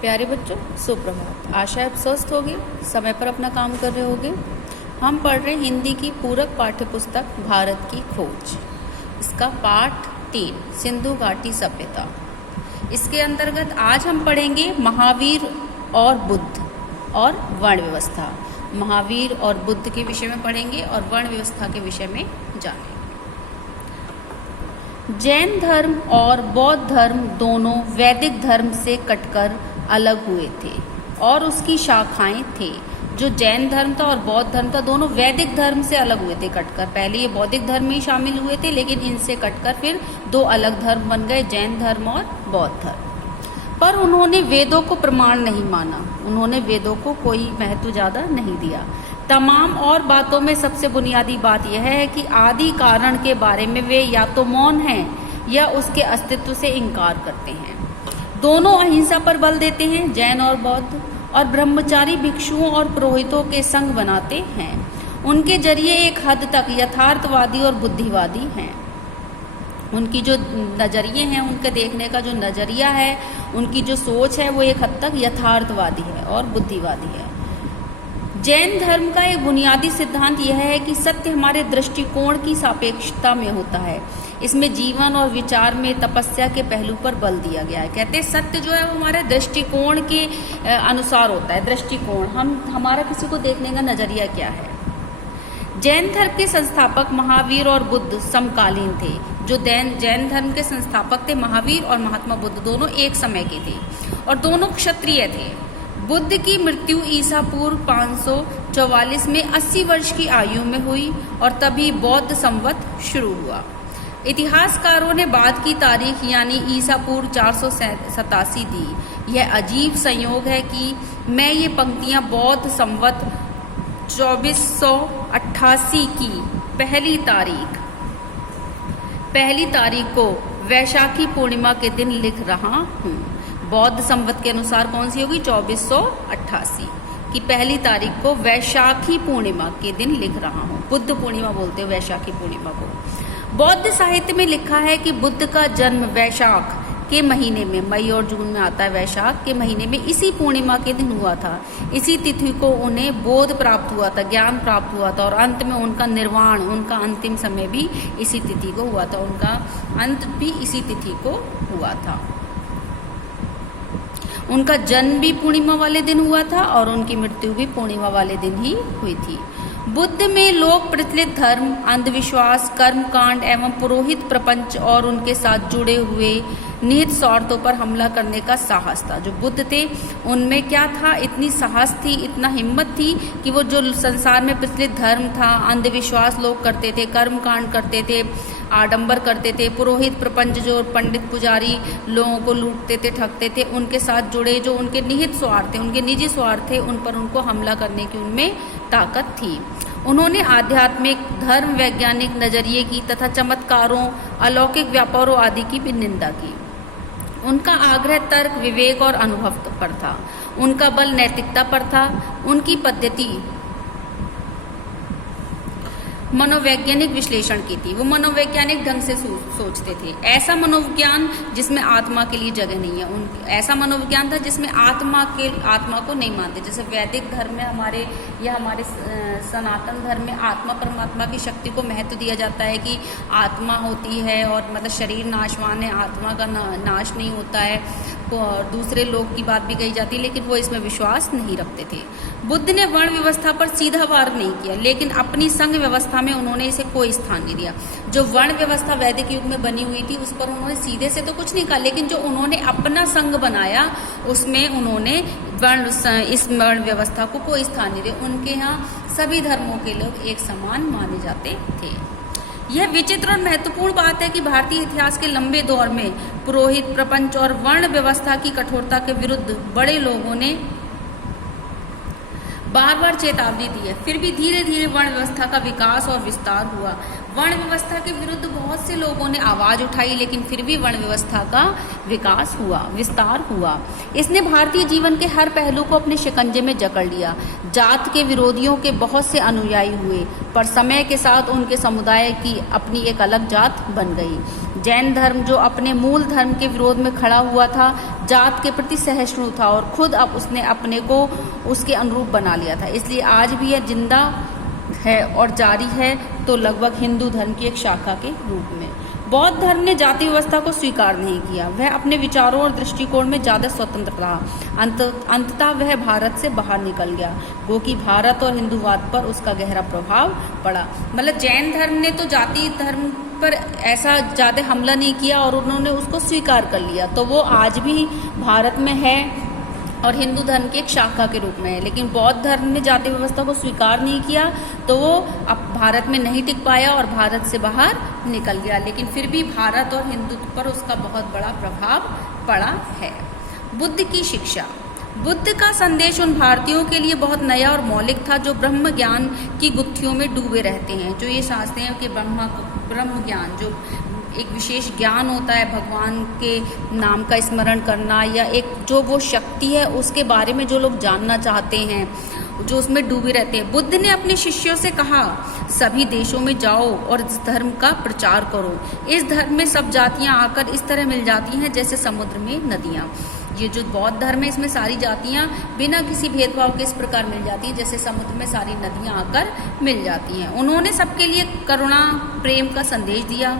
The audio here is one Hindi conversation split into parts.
प्यारे बच्चों, सुप्रभात। आशा है आप स्वस्थ होगे, समय पर अपना काम कर रहे होगे। हम पढ़ रहे हिंदी की पूरक पाठ्य पुस्तक भारत की खोज। इसका पाठ 3 सिंधु घाटी सभ्यता। इसके अंतर्गत आज हम पढ़ेंगे महावीर और बुद्ध और वर्ण व्यवस्था। महावीर और बुद्ध के विषय में पढ़ेंगे और वर्ण व्यवस्था के विषय में जानेंगे। जैन धर्म और बौद्ध धर्म दोनों वैदिक धर्म से कटकर अलग हुए थे और उसकी शाखाएं थे। जो जैन धर्म था और बौद्ध धर्म था, दोनों वैदिक धर्म से अलग हुए थे कटकर। पहले ये बौद्धिक धर्म में ही शामिल हुए थे, लेकिन इनसे कटकर फिर 2 अलग धर्म बन गए, जैन धर्म और बौद्ध धर्म। पर उन्होंने वेदों को प्रमाण नहीं माना, उन्होंने वेदों को कोई महत्व ज्यादा नहीं दिया। तमाम और बातों में सबसे बुनियादी बात यह है कि आदि कारण के बारे में वे या तो मौन हैं या उसके अस्तित्व से इनकार करते हैं। दोनों अहिंसा पर बल देते हैं, जैन और बौद्ध, और ब्रह्मचारी भिक्षुओं और पुरोहितों के संग बनाते हैं। उनके जरिए एक हद तक यथार्थवादी और बुद्धिवादी हैं। उनकी जो नजरिए हैं, उनके देखने का जो नजरिया है, उनकी जो सोच है, वो एक हद तक यथार्थवादी है और बुद्धिवादी है। जैन धर्म का एक बुनियादी सिद्धांत यह है कि सत्य हमारे दृष्टिकोण की सापेक्षता में होता है। इसमें जीवन और विचार में तपस्या के पहलू पर बल दिया गया है। कहते हैं सत्य जो है वो हमारे दृष्टिकोण के अनुसार होता है। दृष्टिकोण हमारा किसी को देखने का नजरिया क्या है। जैन धर्म के संस्थापक महावीर और बुद्ध समकालीन थे। जो जैन धर्म के संस्थापक थे, महावीर और महात्मा बुद्ध, दोनों एक समय के थे और दोनों क्षत्रिय थे। बुद्ध की मृत्यु ईसा पूर्व 544 में 80 वर्ष की आयु में हुई और तभी बौद्ध संवत शुरू हुआ। इतिहासकारों ने बाद की तारीख यानी ईसा पूर्व 487 दी। यह अजीब संयोग है कि मैं ये पंक्तियां बौद्ध संवत 2488 की पहली तारीख को वैशाखी पूर्णिमा के दिन लिख रहा हूँ। बौद्ध संवत के अनुसार कौन सी होगी? 2488 की पहली तारीख को वैशाखी पूर्णिमा के दिन लिख रहा हूँ। बुद्ध पूर्णिमा बोलते हैं वैशाखी पूर्णिमा को। बौद्ध साहित्य में लिखा है कि बुद्ध का जन्म वैशाख के महीने में, मई और जून में आता है, वैशाख के महीने में इसी पूर्णिमा के दिन हुआ था। इसी तिथि को उन्हें बोध प्राप्त हुआ था, ज्ञान प्राप्त हुआ था और अंत में उनका निर्वाण, उनका अंतिम समय भी इसी तिथि को हुआ था। उनका अंत भी इसी तिथि को हुआ था। उनका जन्म भी पूर्णिमा वाले दिन हुआ था और उनकी मृत्यु भी पूर्णिमा वाले दिन ही हुई थी। बुद्ध में लोक प्रचलित धर्म, अंधविश्वास, कर्मकांड एवं पुरोहित प्रपंच और उनके साथ जुड़े हुए निहित स्वार्थों पर हमला करने का साहस था। जो बुद्ध थे उनमें क्या था? इतनी साहस थी, इतना हिम्मत थी कि वो जो संसार में प्रचलित धर्म था, अंधविश्वास लोग करते थे, कर्मकांड करते थे, आडंबर करते थे, पुरोहित प्रपंच जो पंडित पुजारी लोगों को लूटते थे, ठगते थे, उनके साथ जुड़े जो उनके निहित स्वार्थ थे, उनके निजी स्वार्थ थे, उन पर उनको हमला करने की उनमें ताकत थी। उन्होंने आध्यात्मिक, धर्म वैज्ञानिक नजरिए की तथा चमत्कारों, अलौकिक व्यापारों आदि की भी निंदा की। उनका आग्रह तर्क, विवेक और अनुभव पर था। उनका बल नैतिकता पर था। उनकी पद्धति मनोवैज्ञानिक विश्लेषण की थी। वो मनोवैज्ञानिक ढंग से सोचते थे। ऐसा मनोविज्ञान जिसमें आत्मा के लिए जगह नहीं है। ऐसा मनोविज्ञान था जिसमें आत्मा को नहीं मानते। जैसे वैदिक धर्म में हमारे सनातन धर्म में आत्मा परमात्मा की शक्ति को महत्व दिया जाता है कि आत्मा होती है और मतलब शरीर नाशवान है, आत्मा का नाश नहीं होता है। और दूसरे लोग की बात भी कही जाती है, लेकिन वो इसमें विश्वास नहीं रखते थे। बुद्ध ने वर्ण व्यवस्था पर सीधा वार नहीं किया, लेकिन अपनी संघ व्यवस्था में उन्होंने इसे कोई स्थान नहीं दिया। जो वर्ण व्यवस्था वैदिक युग में बनी हुई थी उस पर उन्होंने सीधे से तो कुछ नहीं कहा, लेकिन जो उन्होंने अपना संघ बनाया उसमें उन्होंने इस वर्ण व्यवस्था को कोई स्थान नहीं दिया। उनके यहाँ सभी धर्मों के लोग एक समान माने जाते थे। यह विचित्र और महत्वपूर्ण बात है कि भारतीय इतिहास के लंबे दौर में पुरोहित प्रपंच और वर्ण व्यवस्था की कठोरता के विरुद्ध बड़े लोगों ने बार बार चेतावनी दी है, फिर भी धीरे धीरे वर्ण व्यवस्था का विकास और विस्तार हुआ। वर्ण व्यवस्था के विरुद्ध बहुत से लोगों ने आवाज उठाई, लेकिन फिर भी वर्ण व्यवस्था का विस्तार हुआ। इसने भारतीय जीवन के हर पहलू को अपने शिकंजे में जकड़ लिया। जात के विरोधियों के बहुत से अनुयायी हुए, पर समय के साथ उनके समुदाय की अपनी एक अलग जात बन गई। जैन धर्म, जो अपने मूल धर्म के विरोध में खड़ा हुआ था, जात के प्रति सहिष्णु था और खुद अब उसने अपने को उसके अनुरूप बना लिया था। इसलिए आज भी यह जिंदा है और जारी है, तो लगभग हिंदू धर्म की एक शाखा के रूप में। बौद्ध धर्म ने जाति व्यवस्था को स्वीकार नहीं किया। वह अपने विचारों और दृष्टिकोण में ज्यादा स्वतंत्र रहा। अंततः वह भारत से बाहर निकल गया, क्योंकि भारत और हिंदूवाद पर उसका गहरा प्रभाव पड़ा। मतलब जैन धर्म ने तो जाति धर्म पर ऐसा ज्यादा हमला नहीं किया और उन्होंने उसको स्वीकार कर लिया, तो वो आज भी भारत में है और हिंदू धर्म की एक शाखा के रूप में है। लेकिन बौद्ध धर्म ने जाति व्यवस्था को स्वीकार नहीं किया, तो वो अब भारत में नहीं टिक पाया और भारत से बाहर निकल गया। लेकिन फिर भी भारत और हिंदुत्व पर उसका बहुत बड़ा प्रभाव पड़ा है। बुद्ध की शिक्षा। बुद्ध का संदेश उन भारतीयों के लिए बहुत नया और मौलिक था जो ब्रह्म ज्ञान की गुत्थियों में डूबे रहते हैं, जो ये समझते हैं कि ब्रह्म ज्ञान जो एक विशेष ज्ञान होता है, भगवान के नाम का स्मरण करना, या एक जो वो शक्ति है उसके बारे में जो लोग जानना चाहते हैं, जो उसमें डूबे रहते हैं। बुद्ध ने अपने शिष्यों से कहा, सभी देशों में जाओ और इस धर्म का प्रचार करो। इस धर्म में सब जातियां आकर इस तरह मिल जाती हैं जैसे समुद्र में नदियां। ये जो बौद्ध धर्म है, इसमें सारी जातियां बिना किसी भेदभाव के इस प्रकार मिल जाती हैं जैसे समुद्र में सारी नदियां आकर मिल जाती हैं। उन्होंने सबके लिए करुणा प्रेम का संदेश दिया,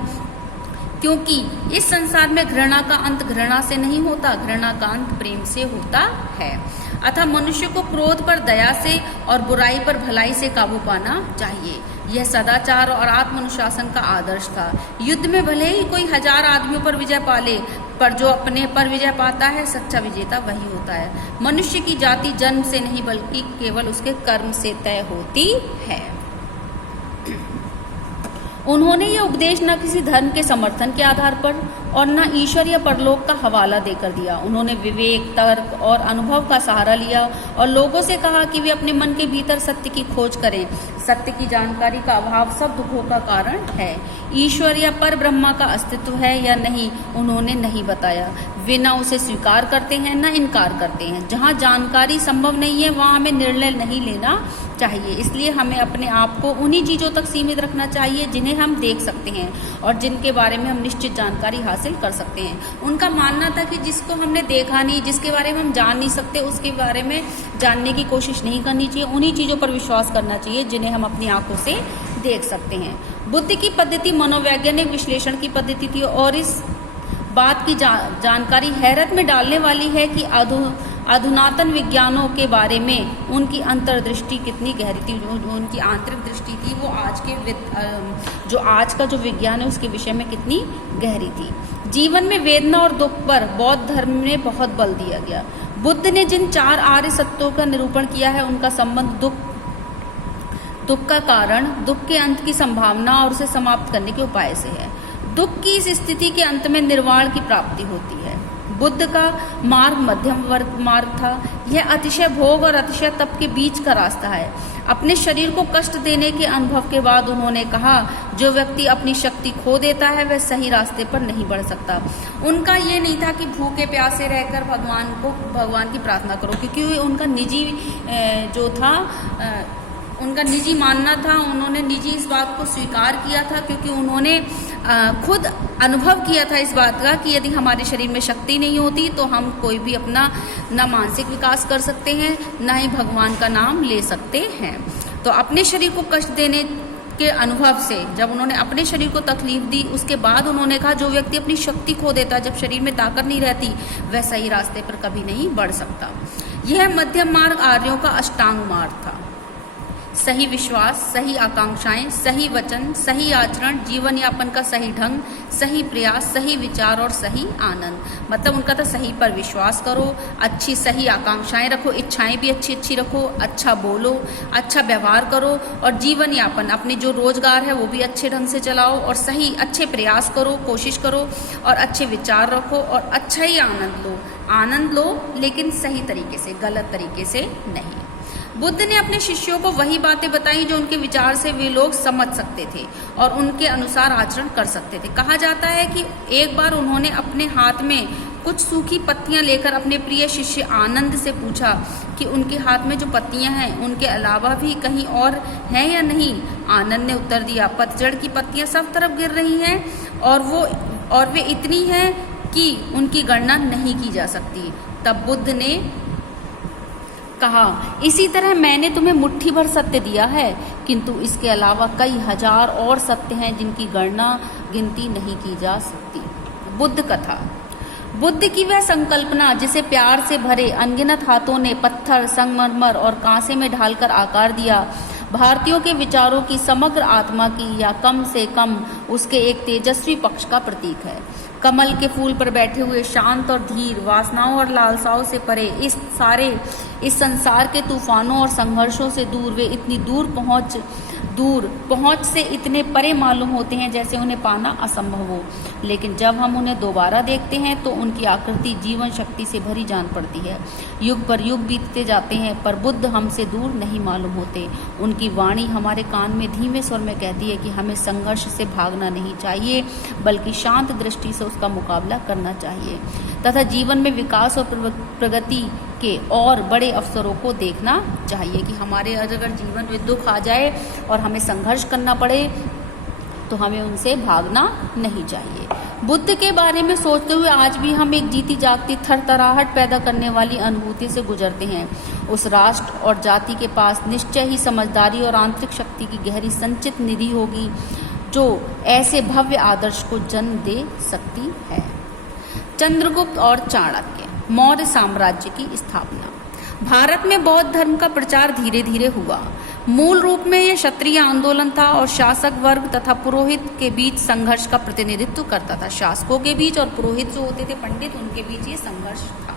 क्योंकि इस संसार में घृणा का अंत घृणा से नहीं होता, घृणा का अंत प्रेम से होता है। अतः मनुष्य को क्रोध पर दया से और बुराई पर भलाई से काबू पाना चाहिए। यह सदाचार और आत्मानुशासन का आदर्श था। युद्ध में भले ही कोई 1000 आदमियों पर विजय पाले, पर जो अपने पर विजय पाता है, सच्चा विजेता वही होता है। मनुष्य की जाति जन्म से नहीं बल्कि केवल उसके कर्म से तय होती है। उन्होंने यह उपदेश न किसी धर्म के समर्थन के आधार पर और न ईश्वर या परलोक का हवाला देकर दिया। उन्होंने विवेक, तर्क और अनुभव का सहारा लिया और लोगों से कहा कि वे अपने मन के भीतर सत्य की खोज करें। सत्य की जानकारी का अभाव सब दुखों का कारण है। ईश्वर या पर ब्रह्मा का अस्तित्व है या नहीं, उन्होंने नहीं बताया। वे न उसे स्वीकार करते हैं न इनकार करते हैं। जहाँ जानकारी संभव नहीं है वहाँ हमें निर्णय नहीं लेना चाहिए। इसलिए हमें अपने आप को उन्हीं चीज़ों तक सीमित रखना चाहिए जिन्हें हम देख सकते हैं और जिनके बारे में हम निश्चित जानकारी हासिल कर सकते हैं। उनका मानना था कि जिसको हमने देखा नहीं, जिसके बारे में हम जान नहीं सकते, उसके बारे में जानने की कोशिश नहीं करनी चाहिए। उन्हीं चीज़ों पर विश्वास करना चाहिए जिन्हें हम अपनी आंखों से देख सकते हैं। बुद्ध की पद्धति मनोवैज्ञानिक विश्लेषण की पद्धति थी और इस बात की जानकारी हैरत में डालने वाली है कि अधुनातन विज्ञानों के बारे में उनकी अंतर्दृष्टि कितनी गहरी थी। उनकी आंतरिक दृष्टि थी वो आज का जो विज्ञान है उसके विषय में कितनी गहरी थी। जीवन में वेदना और दुख पर बौद्ध धर्म में बहुत बल दिया गया। बुद्ध ने जिन 4 आर्य सत्यों का निरूपण किया है उनका संबंध दुख का कारण, दुख के अंत की संभावना और उसे समाप्त करने के उपाय से है। दुख की इस स्थिति के अंत में निर्वाण की प्राप्ति होती है। बुद्ध का मार्ग मध्यम वर्ग मार्ग था। यह अतिशय भोग और अतिशय तप के बीच का रास्ता है। अपने शरीर को कष्ट देने के अनुभव के बाद उन्होंने कहा, जो व्यक्ति अपनी शक्ति खो देता है वह सही रास्ते पर नहीं बढ़ सकता। उनका ये नहीं था कि भूखे प्यासे रहकर भगवान की प्रार्थना करो, क्योंकि उनका निजी जो था उनका निजी मानना था। उन्होंने निजी इस बात को स्वीकार किया था क्योंकि उन्होंने खुद अनुभव किया था इस बात का कि यदि हमारे शरीर में शक्ति नहीं होती तो हम कोई भी अपना ना मानसिक विकास कर सकते हैं, ना ही भगवान का नाम ले सकते हैं। तो अपने शरीर को कष्ट देने के अनुभव से जब उन्होंने अपने शरीर को तकलीफ दी, उसके बाद उन्होंने कहा जो व्यक्ति अपनी शक्ति खो देता, जब शरीर में ताकत नहीं रहती, वह सही रास्ते पर कभी नहीं बढ़ सकता। यह मध्यम मार्ग आर्यों का अष्टांग मार्ग था। सही विश्वास, सही आकांक्षाएं, सही वचन, सही आचरण, जीवन यापन का सही ढंग, सही प्रयास, सही विचार और सही आनंद। मतलब उनका था सही पर विश्वास करो, अच्छी सही आकांक्षाएं रखो, इच्छाएं भी अच्छी अच्छी रखो, अच्छा बोलो, अच्छा व्यवहार करो और जीवन यापन अपने जो रोजगार है वो भी अच्छे ढंग से चलाओ और सही अच्छे प्रयास करो, कोशिश करो और अच्छे विचार रखो और अच्छा ही आनंद लो। आनंद लो लेकिन सही तरीके से, गलत तरीके से नहीं। बुद्ध ने अपने शिष्यों को वही बातें बताई जो उनके विचार से वे लोग समझ सकते थे और उनके अनुसार आचरण कर सकते थे। कहा जाता है कि एक बार उन्होंने अपने हाथ में कुछ सूखी पत्तियां लेकर अपने प्रिय शिष्य आनंद से पूछा कि उनके हाथ में जो पत्तियां हैं उनके अलावा भी कहीं और हैं या नहीं। आनंद ने उत्तर दिया, पतझड़ की पत्तियां सब तरफ गिर रही हैं और वे इतनी हैं कि उनकी गणना नहीं की जा सकती। तब बुद्ध ने कहा, इसी तरह मैंने तुम्हें मुट्ठी भर सत्य दिया है, किंतु इसके अलावा कई हजार और सत्य हैं जिनकी गणना गिनती नहीं की जा सकती। बुद्ध कथा। बुद्ध की वह संकल्पना जिसे प्यार से भरे अनगिनत हाथों ने पत्थर, संगमरमर और कांसे में ढालकर आकार दिया, भारतीयों के विचारों की समग्र आत्मा की या कम से कम उसके एक तेजस्वी पक्ष का प्रतीक है। कमल के फूल पर बैठे हुए शांत और धीर, वासनाओं और लालसाओं से परे इस संसार के तूफानों और संघर्षों से दूर, वे इतनी दूर पहुंच से इतने परे मालूम होते हैं जैसे उन्हें पाना असंभव हो। लेकिन जब हम उन्हें दोबारा देखते हैं तो उनकी आकृति जीवन शक्ति से भरी जान पड़ती है। युग पर युग बीतते जाते हैं पर बुद्ध हमसे दूर नहीं मालूम होते। उनकी वाणी हमारे कान में धीमे स्वर में कहती है कि हमें संघर्ष से भागना नहीं चाहिए, बल्कि शांत दृष्टि से उसका मुकाबला करना चाहिए तथा जीवन में विकास और प्रगति के और बड़े अवसरों को देखना चाहिए। कि हमारे अगर जीवन में दुख आ जाए और हमें संघर्ष करना पड़े तो हमें उनसे भागना नहीं चाहिए। बुद्ध के बारे में सोचते हुए आज भी हम एक जीती जागती थरथराहट पैदा करने वाली अनुभूति से गुजरते हैं। उस राष्ट्र और जाति के पास निश्चय ही समझदारी और आंतरिक शक्ति की गहरी संचित निधि होगी जो ऐसे भव्य आदर्श को जन्म दे सकती है। चंद्रगुप्त और चाणक्य। मौर्य साम्राज्य की स्थापना। भारत में बौद्ध धर्म का प्रचार धीरे धीरे हुआ। मूल रूप में यह क्षत्रिय आंदोलन था और शासक वर्ग तथा पुरोहित के बीच संघर्ष का प्रतिनिधित्व करता था। शासकों के बीच और पुरोहित जो होते थे पंडित, उनके बीच ये संघर्ष था।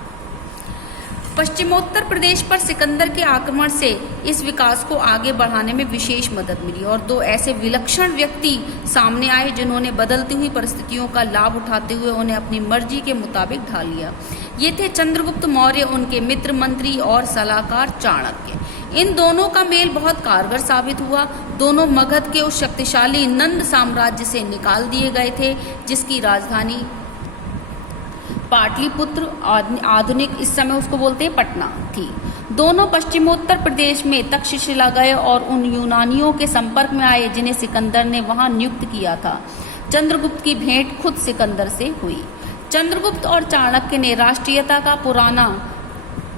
पश्चिमोत्तर प्रदेश पर सिकंदर के आक्रमण से इस विकास को आगे बढ़ाने में विशेष मदद मिली और दो ऐसे विलक्षण व्यक्ति सामने आए जिन्होंने बदलती हुई परिस्थितियों का लाभ उठाते हुए उन्हें अपनी मर्जी के मुताबिक ढाल लिया। ये थे चंद्रगुप्त मौर्य, उनके मित्र, मंत्री और सलाहकार चाणक्य। इन दोनों का मेल बहुत कारगर साबित हुआ। दोनों मगध के उस शक्तिशाली नंद साम्राज्य से निकाल दिए गए थे जिसकी राजधानी पाटलिपुत्र, आधुनिक इस समय उसको बोलते हैं पटना, थी। दोनों पश्चिमोत्तर प्रदेश में तक्षशिला गए और उन यूनानियों के संपर्क में आए जिन्हें सिकंदर ने वहां नियुक्त किया था। चंद्रगुप्त की भेंट खुद सिकंदर से हुई। चंद्रगुप्त और चाणक्य ने राष्ट्रीयता का पुराना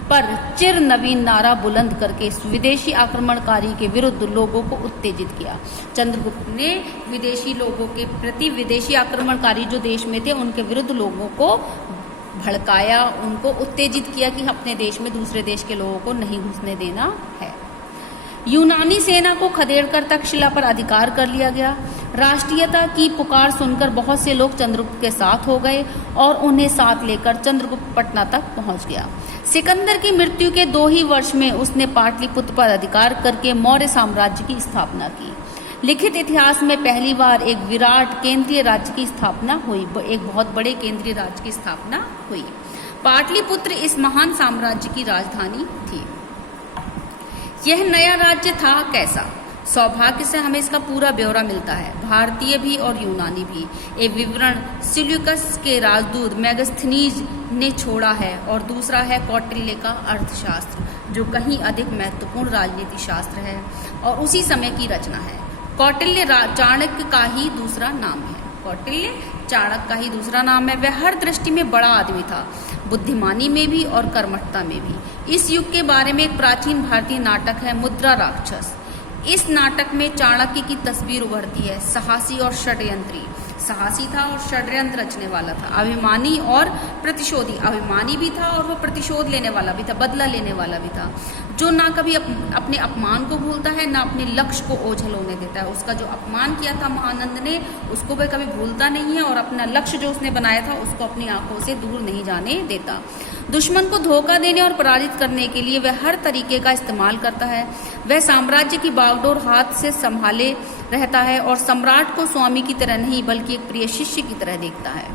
पर चिर नवीन नारा बुलंद करके विदेशी आक्रमणकारी के विरुद्ध लोगों को उत्तेजित किया। चंद्रगुप्त ने विदेशी लोगों के प्रति, विदेशी आक्रमणकारी जो देश में थे उनके विरुद्ध लोगों को भड़काया, उनको उत्तेजित किया कि अपने देश में दूसरे देश के लोगों को नहीं घुसने देना है। यूनानी सेना को खदेड़कर तक्षशिला पर अधिकार कर लिया गया। राष्ट्रीयता की पुकार सुनकर बहुत से लोग चंद्रगुप्त के साथ हो गए और उन्हें साथ लेकर चंद्रगुप्त पटना तक पहुंच गया। सिकंदर की मृत्यु के 2 ही वर्ष में उसने पाटलिपुत्र पर अधिकार करके मौर्य साम्राज्य की स्थापना की। लिखित इतिहास में पहली बार एक विराट केंद्रीय राज्य की स्थापना हुई, एक बहुत बड़े केंद्रीय राज्य की स्थापना हुई। पाटलिपुत्र इस महान साम्राज्य की राजधानी थी। यह नया राज्य था कैसा? सौभाग्य से हमें इसका पूरा ब्यौरा मिलता है, भारतीय भी और यूनानी भी। एक विवरण सिल्यूकस के राजदूत मेगास्थनीज ने छोड़ा है और दूसरा है कौटिल्य का अर्थशास्त्र जो कहीं अधिक महत्वपूर्ण राजनीति शास्त्र है और उसी समय की रचना है। कौटिल्य चाणक्य का ही दूसरा नाम है। कौटिल्य चाणक्य का ही दूसरा नाम है। वह हर दृष्टि में बड़ा आदमी था, बुद्धिमानी में भी और कर्मठता में भी। इस युग के बारे में एक प्राचीन भारतीय नाटक है मुद्रा राक्षस। इस नाटक में चाणक्य की तस्वीर उभरती है। साहसी और षड्यंत्री, साहसी था और षड्यंत्र रचने वाला था। अभिमानी और प्रतिशोधी, अभिमानी भी था और वो प्रतिशोध लेने वाला भी था, बदला लेने वाला भी था। जो ना कभी अपने अपमान को भूलता है ना अपने लक्ष्य को ओझल होने देता है। उसका जो अपमान किया था महानंद ने, उसको वह कभी भूलता नहीं है और अपना लक्ष्य जो उसने बनाया था उसको अपनी आंखों से दूर नहीं जाने देता। दुश्मन को धोखा देने और पराजित करने के लिए वह हर तरीके का इस्तेमाल करता है। वह साम्राज्य की बागडोर हाथ से संभाले रहता है और सम्राट को स्वामी की तरह नहीं बल्कि एक प्रिय शिष्य की तरह देखता है।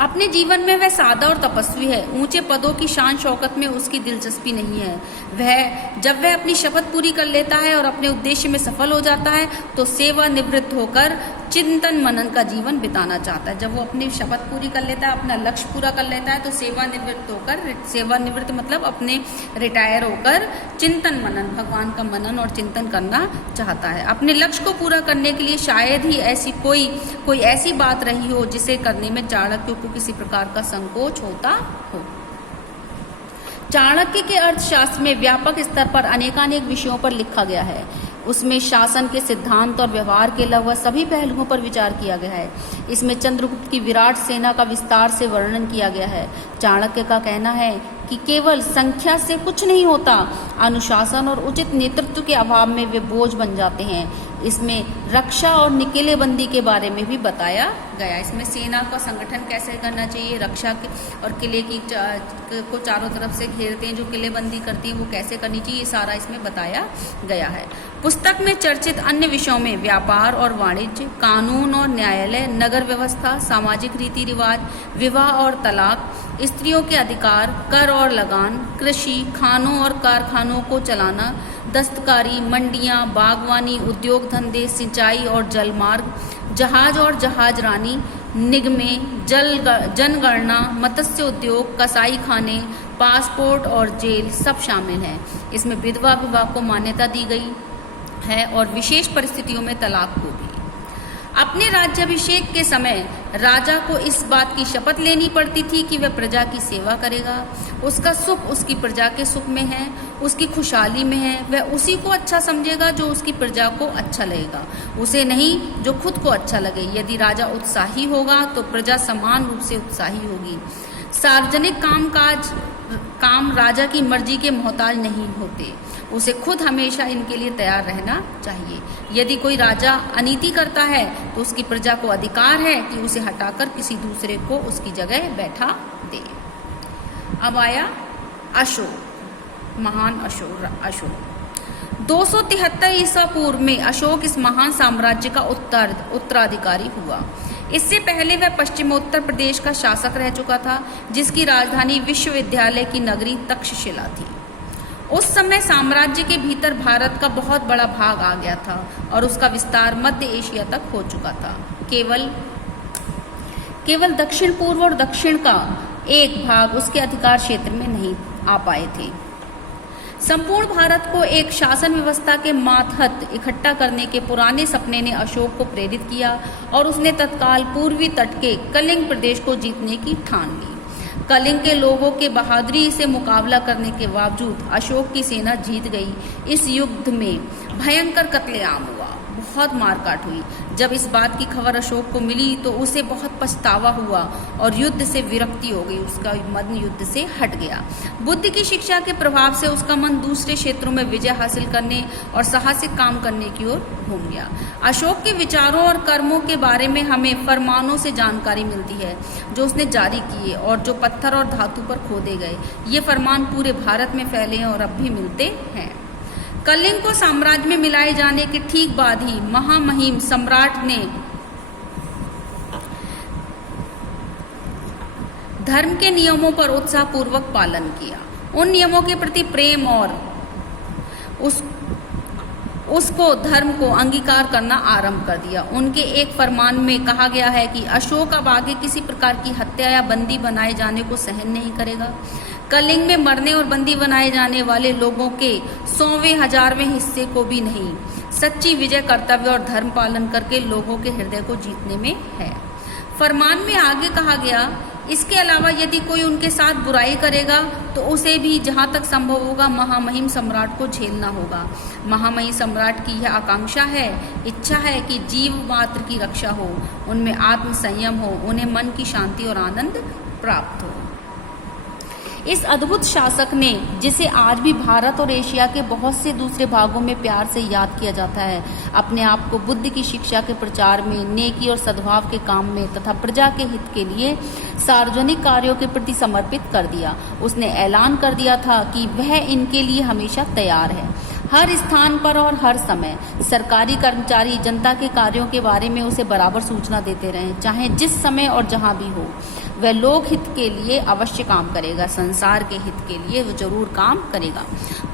अपने जीवन में वह सादा और तपस्वी है। ऊंचे पदों की शान शौकत में उसकी दिलचस्पी नहीं है। जब वह अपनी शपथ पूरी कर लेता है और अपने उद्देश्य में सफल हो जाता है तो सेवानिवृत्त होकर चिंतन मनन का जीवन बिताना चाहता है। जब वो अपनी शपथ पूरी कर लेता है, अपना लक्ष्य पूरा कर लेता है तो सेवानिवृत्त मतलब अपने रिटायर होकर चिंतन मनन, भगवान का मनन और चिंतन करना चाहता है। अपने लक्ष्य को पूरा करने के लिए शायद ही ऐसी कोई ऐसी बात रही हो जिसे करने में चाणक्य को किसी प्रकार का संकोच होता हो। चाणक्य के अर्थशास्त्र में व्यापक स्तर पर अनेकानेक विषयों पर लिखा गया है। उसमें शासन के सिद्धांत और व्यवहार के लगभग सभी पहलुओं पर विचार किया गया है। इसमें चंद्रगुप्त की विराट सेना का विस्तार से वर्णन किया गया है। चाणक्य का कहना है कि केवल संख्या से कुछ नहीं होता, अनुशासन और उचित नेतृत्व के अभाव में वे बोझ बन जाते हैं। इसमें रक्षा और निकेलेबंदी के बारे में भी बताया गया। इसमें सेना का संगठन कैसे करना चाहिए, रक्षा और किले को चारों तरफ से घेरते हैं, जो किलेबंदी करती है वो कैसे करनी चाहिए, ये सारा इसमें बताया गया है। पुस्तक में चर्चित अन्य विषयों में व्यापार और वाणिज्य, कानून और न्यायालय, नगर व्यवस्था, सामाजिक रीति रिवाज, विवाह और तलाक, स्त्रियों के अधिकार, कर और लगान, कृषि, खानों और कारखानों को चलाना, दस्तकारी, मंडियां, बागवानी, उद्योग धंधे, सिंचाई और जलमार्ग, जहाज और जहाजरानी, निगमें, जनगणना, मत्स्य उद्योग, कसाई खाने, पासपोर्ट और जेल सब शामिल हैं। इसमें विधवा विवाह को मान्यता दी गई है और विशेष परिस्थितियों में तलाक को भी। अपने राज्याभिषेक के समय राजा को इस बात की शपथ लेनी पड़ती थी कि वह प्रजा की सेवा करेगा। उसका सुख उसकी प्रजा के सुख में है, उसकी खुशहाली में है। वह उसी को अच्छा समझेगा जो उसकी प्रजा को अच्छा लगेगा, उसे नहीं जो खुद को अच्छा लगे। यदि राजा उत्साही होगा तो प्रजा समान रूप से उत्साही होगी। सार्वजनिक काम राजा की मर्जी के मोहताज नहीं होते, उसे खुद हमेशा इनके लिए तैयार रहना चाहिए। यदि कोई राजा अनीति करता है तो उसकी प्रजा को अधिकार है कि उसे हटाकर किसी दूसरे को उसकी जगह बैठा दे। अब आया अशोक, महान अशोक। 273 ईसा पूर्व में अशोक इस महान साम्राज्य का उत्तराधिकारी हुआ। इससे पहले वह पश्चिमोत्तर प्रदेश का शासक रह चुका था, जिसकी राजधानी विश्वविद्यालय की नगरी तक्षशिला थी। उस समय साम्राज्य के भीतर भारत का बहुत बड़ा भाग आ गया था और उसका विस्तार मध्य एशिया तक हो चुका था। केवल दक्षिण पूर्व और दक्षिण का एक भाग उसके अधिकार क्षेत्र में नहीं आ पाए थे। संपूर्ण भारत को एक शासन व्यवस्था के मातहत इकट्ठा करने के पुराने सपने ने अशोक को प्रेरित किया और उसने तत्काल पूर्वी तट के कलिंग प्रदेश को जीतने की ठान ली। कलिंग के लोगों के बहादुरी से मुकाबला करने के बावजूद अशोक की सेना जीत गई। इस युद्ध में भयंकर कत्लेआम हुआ, बहुत मारकाट हुई। जब इस बात की खबर अशोक को मिली तो उसे बहुत पछतावा हुआ और युद्ध से विरक्ति हो गई, उसका मन युद्ध से हट गया। बुद्ध की शिक्षा के प्रभाव से उसका मन दूसरे क्षेत्रों में विजय हासिल करने और साहसिक काम करने की ओर घूम गया। अशोक के विचारों और कर्मों के बारे में हमें फरमानों से जानकारी मिलती है जो उसने जारी किए और जो पत्थर और धातु पर खोदे गए। ये फरमान पूरे भारत में फैले हैं और अब भी मिलते हैं। कलिंग को साम्राज्य में मिलाए जाने के ठीक बाद ही महामहिम सम्राट ने धर्म के नियमों पर उत्साहपूर्वक पालन किया। उन नियमों के प्रति प्रेम और उसको धर्म को अंगीकार करना आरंभ कर दिया। उनके एक फरमान में कहा गया है कि अशोक अब आगे किसी प्रकार की हत्या या बंदी बनाए जाने को सहन नहीं करेगा। कलिंग में मरने और बंदी बनाए जाने वाले लोगों के 100वें 1000वें हिस्से को भी नहीं। सच्ची विजय कर्तव्य और धर्म पालन करके लोगों के हृदय को जीतने में है। फरमान में आगे कहा गया, इसके अलावा यदि कोई उनके साथ बुराई करेगा तो उसे भी जहां तक संभव होगा महामहिम सम्राट को झेलना होगा। महामहिम सम्राट की यह आकांक्षा है, इच्छा है कि जीव मात्र की रक्षा हो, उनमें आत्म संयम हो, उन्हें मन की शांति और आनंद प्राप्त हो। इस अद्भुत शासक ने, जिसे आज भी भारत और एशिया के बहुत से दूसरे भागों में प्यार से याद किया जाता है, अपने आप को बुद्ध की शिक्षा के प्रचार में, नेकी और सद्भाव के काम में तथा प्रजा के हित के लिए सार्वजनिक कार्यों के प्रति समर्पित कर दिया। उसने ऐलान कर दिया था कि वह इनके लिए हमेशा तैयार है। हर स्थान पर और हर समय सरकारी कर्मचारी जनता के कार्यों के बारे में उसे बराबर सूचना देते रहें, चाहे जिस समय और जहां भी हो। वह लोकहित के लिए अवश्य काम करेगा, संसार के हित के लिए वो जरूर काम करेगा।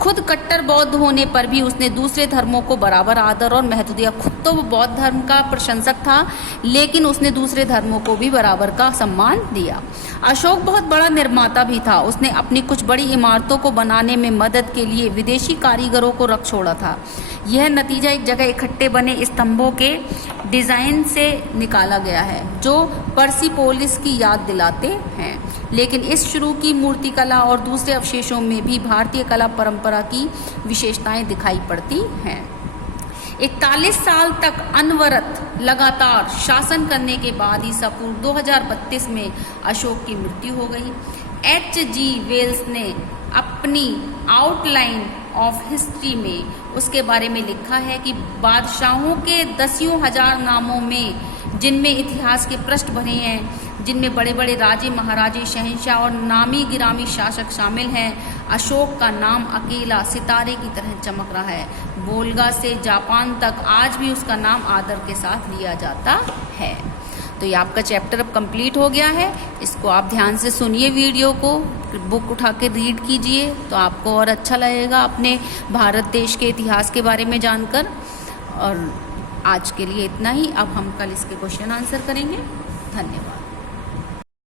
खुद कट्टर बौद्ध होने पर भी उसने दूसरे धर्मों को बराबर आदर और महत्व दिया। खुद तो वो बौद्ध धर्म का प्रशंसक था, लेकिन उसने दूसरे धर्मों को भी बराबर का सम्मान दिया। अशोक बहुत बड़ा निर्माता भी था। उसने अपनी कुछ बड़ी इमारतों को बनाने में मदद के लिए विदेशी कारीगरों को रख छोड़ा था। यह नतीजा एक जगह इकट्ठे बने स्तंभों के डिजाइन से निकाला गया है, जो पर्सिपोलिस की याद दिलाते हैं। लेकिन इस शुरू की मूर्तिकला और दूसरे अवशेषों में भी भारतीय कला परंपरा की विशेषताएं दिखाई पड़ती हैं। 41 साल तक अनवरत लगातार शासन करने के बाद ईसा पूर्व 2032 में अशोक की मृत्यु हो गई। H.G. वेल्स ने अपनी आउटलाइन ऑफ हिस्ट्री में उसके बारे में लिखा है कि बादशाहों के दसियों हजार नामों में, जिनमें इतिहास के पृष्ठ भरे हैं, जिनमें बड़े बड़े राजे, महाराजे, शहंशाह और नामी गिरामी शासक शामिल हैं, अशोक का नाम अकेला सितारे की तरह चमक रहा है। वोल्गा से जापान तक आज भी उसका नाम आदर के साथ लिया जाता है। तो ये आपका चैप्टर अब कंप्लीट हो गया है। इसको आप ध्यान से सुनिए, वीडियो को बुक उठा के रीड कीजिए, तो आपको और अच्छा लगेगा अपने भारत देश के इतिहास के बारे में जानकर। और आज के लिए इतना ही। अब हम कल इसके क्वेश्चन आंसर करेंगे। धन्यवाद।